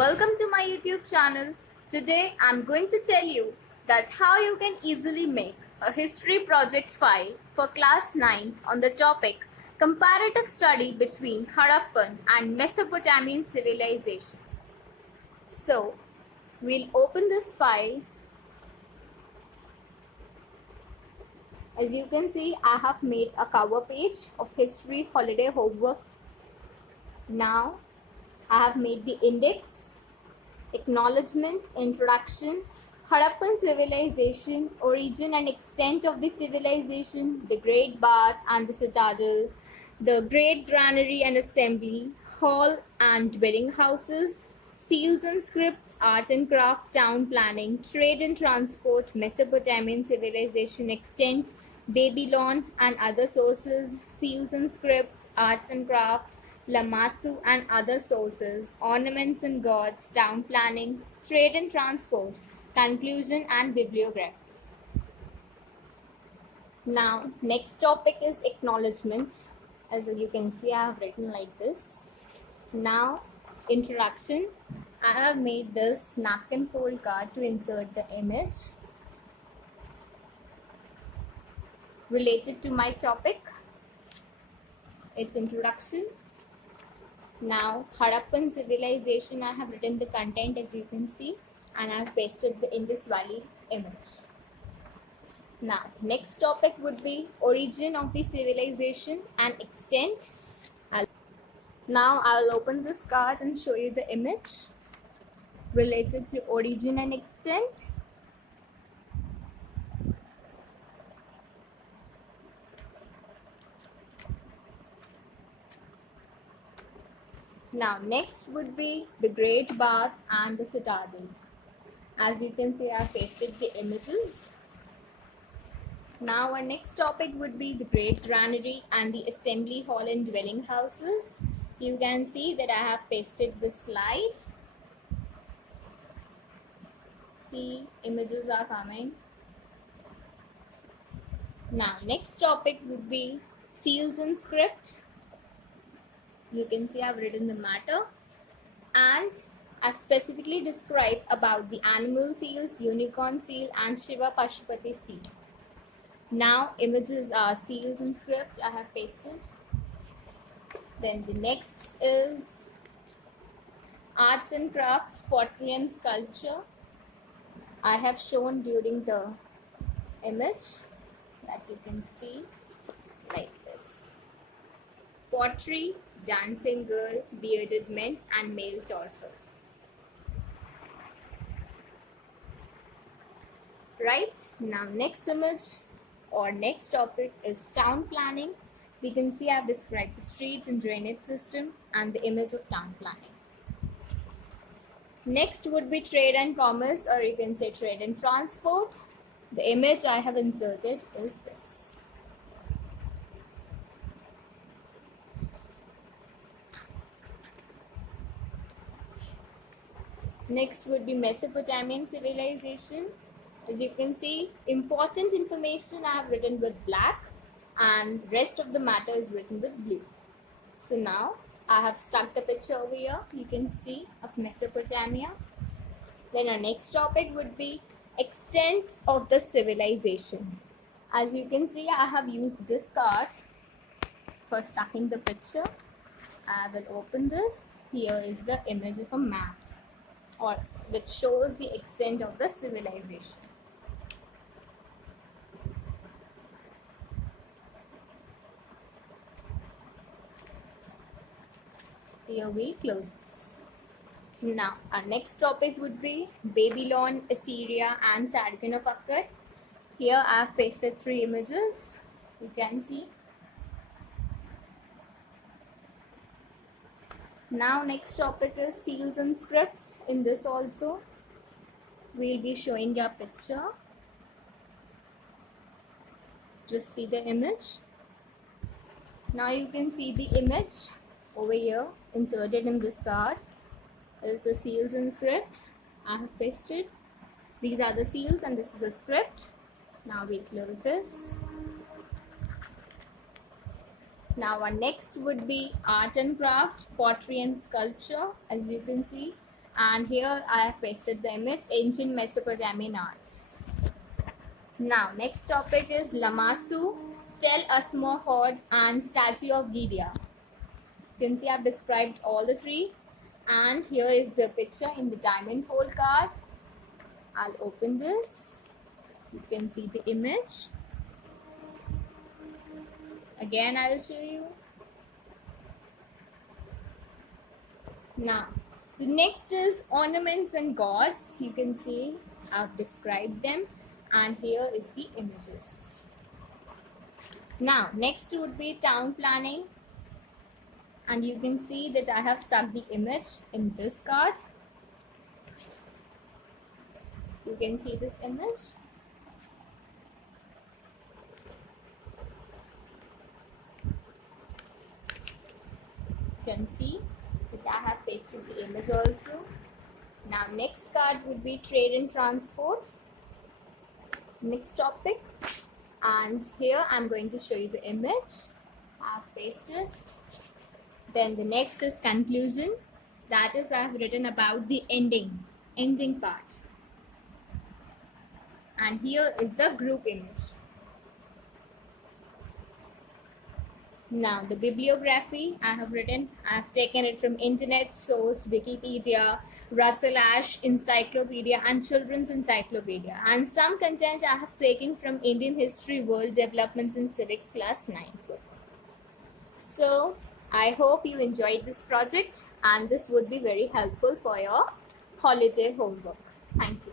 Welcome to my YouTube channel. Today I'm going to tell you that how you can easily make a history project file for class 9 on the topic comparative study between Harappan and Mesopotamian civilization. So we'll open this file. As you can see, I have made a cover page of history holiday homework. Now I have made the index, acknowledgement, introduction, Harappan civilization, origin and extent of the civilization, the Great Bath and the citadel, the Great Granary and assembly, hall and dwelling houses, seals and scripts, art and craft, town planning, trade and transport, Mesopotamian civilization extent, Babylon and other sources, seals and scripts, arts and craft, Lamassu and other sources, ornaments and gods, town planning, trade and transport, conclusion and bibliography. Now, next topic is acknowledgement. As you can see, I have written like this. Now, introduction. I have made this napkin fold card to insert the image related to my topic. Its introduction. Now, Harappan civilization, I have written the content as you can see, and I have pasted the Indus Valley image. Now, next topic would be origin of the civilization and extent. Now, I'll open this card and show you the image related to origin and extent. Now, next would be the Great Bath and the citadel. As you can see, I have pasted the images. Now, our next topic would be the Great Granary and the assembly hall and dwelling houses. You can see that I have pasted the slide. See, images are coming. Now, next topic would be seals and script. You can see I've written the matter, and I've specifically described about the animal seals, unicorn seal and Shiva Pashupati seal. Now images are seals and script I have pasted. Then the next is arts and crafts, pottery and sculpture. I have shown during the image that you can see like this. Pottery, dancing girl, bearded men and male torso. Right, now next image or next topic is town planning. We can see I've described the streets and drainage system and the image of town planning. Next would be trade and commerce, or you can say trade and transport. The image I have inserted is this. Next would be Mesopotamian civilization. As you can see, important information I have written with black and rest of the matter is written with blue. So now I have stuck the picture over here. You can see of Mesopotamia. Then our next topic would be extent of the civilization. As you can see, I have used this card for stucking the picture. I will open this. Here is the image of a map, or that shows the extent of the civilization. Here we close this. Now, our next topic would be Babylon, Assyria and Sargon of Akkad. Here I have pasted 3 images. You can see. Now, next topic is seals and scripts. In this also, we'll be showing a picture. Just see the image. Now you can see the image over here inserted in this card is the seals and script I have pasted. These are the seals and this is the script. Now we close this. Now our next would be art and craft, pottery and sculpture. As you can see, and here I have pasted the image, ancient Mesopotamian arts. Now next topic is Lamassu, Tel Asmo Horde and Statue of Gidia. You can see I've described all the three, and here is the picture in the diamond fold card. I'll open this. You can see the image. Again, I'll show you. Now, the next is ornaments and gods. You can see I've described them, and here is the images. Now, next would be town planning, and you can see that I have stuck the image in this card. You can see this image. You can see that I have pasted the image also. Now next card would be trade and transport. Next topic, and here I'm going to show you the image. I have pasted. Then the next is conclusion. That is, I have written about the ending part. And here is the group image. Now the bibliography I have taken it from internet source, Wikipedia, Russell Ash Encyclopedia and Children's Encyclopedia, and some content I have taken from Indian History World Developments in Civics Class 9 book. So I hope you enjoyed this project, and this would be very helpful for your holiday homework. Thank you.